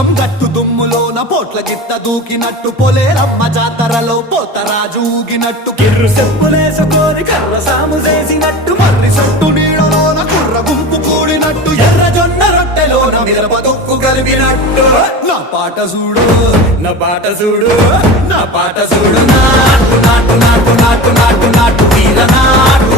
పొలం గట్టు దుమ్ములోన పోట్ల గిత్త దూకినట్టు పొలేరమ్మ జాతరలో పోతరాజు ఊగినట్టు కిర్రు చెప్పులేసుకొని కర్ర సాము చేసినట్టు మర్రి సొట్టు నీడలోన కుర్ర గుంపు కూడినట్టు ఎర్ర జొన్న రొట్టెలోన మిరప దొక్కు కలిపినట్టు నా పాట చూడు నా పాట చూడు నా పాట చూడు నాటు నాటు నాటు నాటు నాటు నాటు వీర నాటు